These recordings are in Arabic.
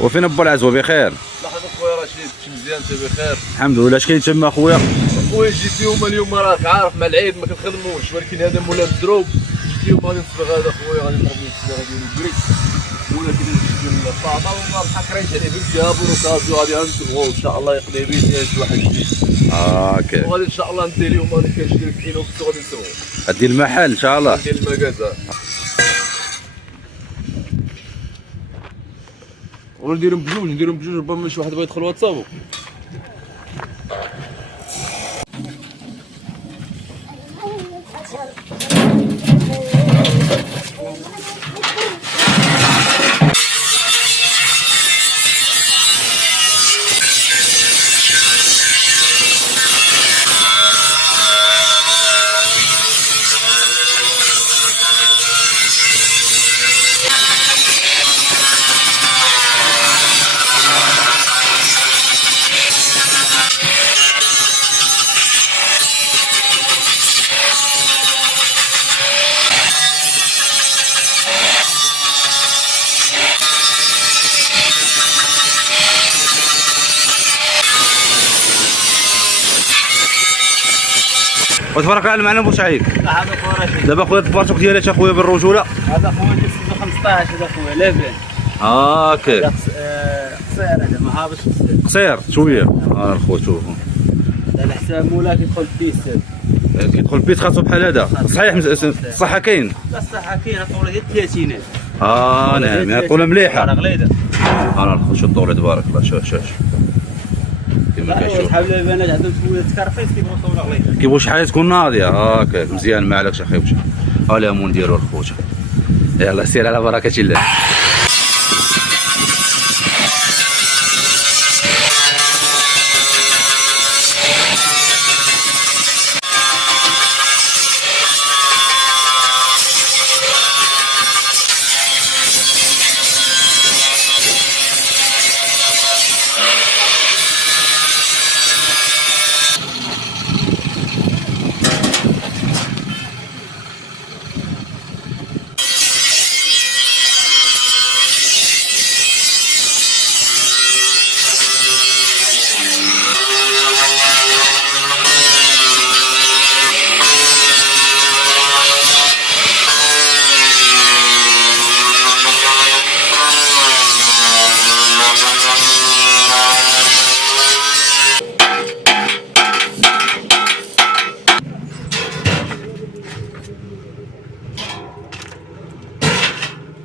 وفين با العزوه بخير؟ لحظة خويا رشيد كنت مزيان انت بخير؟ الحمد لله. اش كاين تما خويا؟ خويا جيت اليوم راك عارف مع العيد ما كنخدموش، ولكن هذا مولا مدروب. جيت اليوم غادي نصبغ هذا خويا، غادي نضرب ليه غادي نجري، ولكن نجيب الفاطمه ونبقى كريت عليه بالذهب ونوكازيو غادي نصبغو ان شاء الله يقضي به يجي واحد جديد. اوكي. وغادي ان شاء الله ندي اليوم غادي كنشري في حينوكس وغادي نسوق. غادي المحل ان شاء الله. ندير المكازا. ونديرهم بجوج ربما شي واحد بغا يدخل واتسابو. وتبارك الله على المعلم بوسعيد. هذا خويا رشيد. دابا خويا البارتوك ديالك اخويا بالرجوله. هذا خويا ديال 15 هذا خويا لافين. اوكي. قصير هذا ما هابش قصير شويه. الخوت شوفوا. على حساب مولا كيدخل البيست. كيدخل البيت خاصو بحال هذا. صحيح الصحه كاين. لا الصحه كاينه الطوله ديال 30. نعم الطوله مليحه. غليظه. الخوت شو الطوله تبارك الله. شوف كيما كنشوف. صحاب البنات عندهم شويه تكرفيس كيبغوا طوله غليظه. كيبغوا شي حاجه تكون ناضيه. هاكا مزيان ما عليكش اخي وجه. ها ليمون نديرو الخوت. يلاه سير على بركه الله.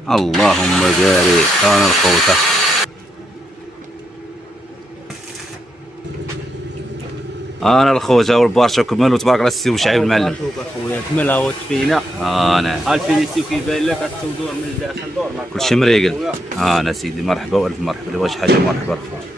اللهم بارك. انا الخوته. انا الخوته والبارشا كمل وتبارك الله السي وشعيب المعلم. خويا كمل ها هو التفينه. نعم. الفينيسيو كيبان لك التوضوع من الداخل دور. كلشي مريقل. انا سيدي مرحبا والف مرحبا. اللي بغى شي حاجه مرحبا الخوت.